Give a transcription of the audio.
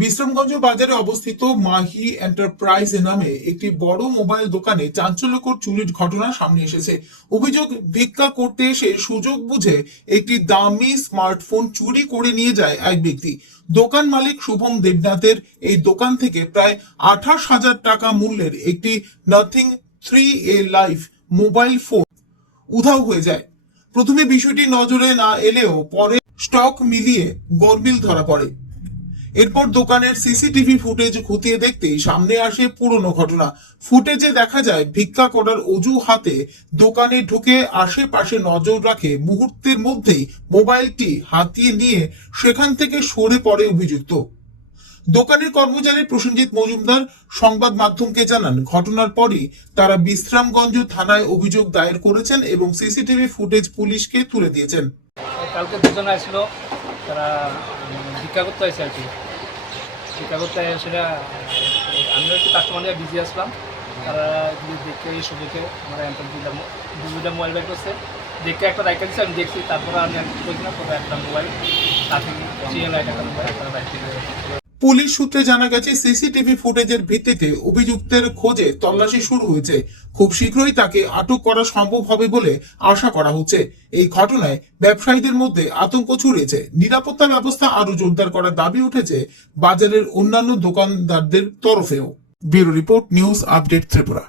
বিশ্রামগঞ্জ বাজারে অবস্থিত মাহি এন্টারপ্রাইজ নামে একটি বড় মোবাইল দোকানে চাঞ্চল্যকর চুরির ঘটনা সামনে এসেছে। অভিযোগ, ভিক্ষা করতে এসে সুযোগ বুঝে একটি দামি স্মার্টফোন চুরি করে নিয়ে যায় এক ব্যক্তি। দোকান মালিক শুভম দেবনাথের এই দোকান থেকে প্রায় 28,000 টাকা মূল্যের একটি nothing 3A life mobile phone উধাও হয়ে যায়। প্রথমে বিষয়টি নজরে না এলেও পরে স্টক মিলিয়ে গরমিল ধরা পড়ে। এরপর দোকানের সিসিটিভি ফুটেজ খতিয়ে দেখতেই সামনে আসে পুরনো ঘটনা। ফুটেজে দেখা যায় ভিক্ষা করার অজুহাতে দোকানে ঢুকে আশেপাশে নজর রাখে, মুহূর্তের মধ্যেই মোবাইলটি হাতিয়ে নিয়ে সেখান থেকে সরে পড়ে অভিযুক্ত। দোকানের কর্মচারী প্রসেনজিৎ মজুমদার সংবাদ মাধ্যমকে জানান, ঘটনার পরই তারা বিশ্রামগঞ্জ থানায় অভিযোগ দায়ের করেছেন এবং সিসিটিভি ফুটেজ পুলিশকে তুলে দিয়েছেন। কালকে দুজন আসলো, তারা ভিক্ষা করতে আসছে আর কি। ভিক্ষা করতে সেটা আমরা একটু কাস্টমার নিয়ে বিজি আসলাম। তারা দেখে এই সুযোগে আমরা অ্যান্টার দিলাম, দুটা মোবাইল বের করছে। দেখে একটা রাইট দিচ্ছে, আমি দেখছি। তারপরে আমি বলছিলাম তবে একটা মোবাইল তাতে একটা মোবাইল তারা রাইট দিয়ে। পুলিশ সূত্রে জানা গেছে, সিসিটিভি ফুটেজের ভিত্তিতে অভিযুক্তের খোঁজে তল্লাশি শুরু হয়েছে। খুব শীঘ্রই তাকে আটক করা সম্ভব হবে বলে আশা করা হচ্ছে। এই ঘটনায় ব্যবসায়ীদের মধ্যে আতঙ্ক ছড়িয়েছে। নিরাপত্তা ব্যবস্থা আরো জোরদার করার দাবি উঠেছে বাজারের অন্যান্য দোকানদারদের তরফেও। Bureau report, news update Tripura.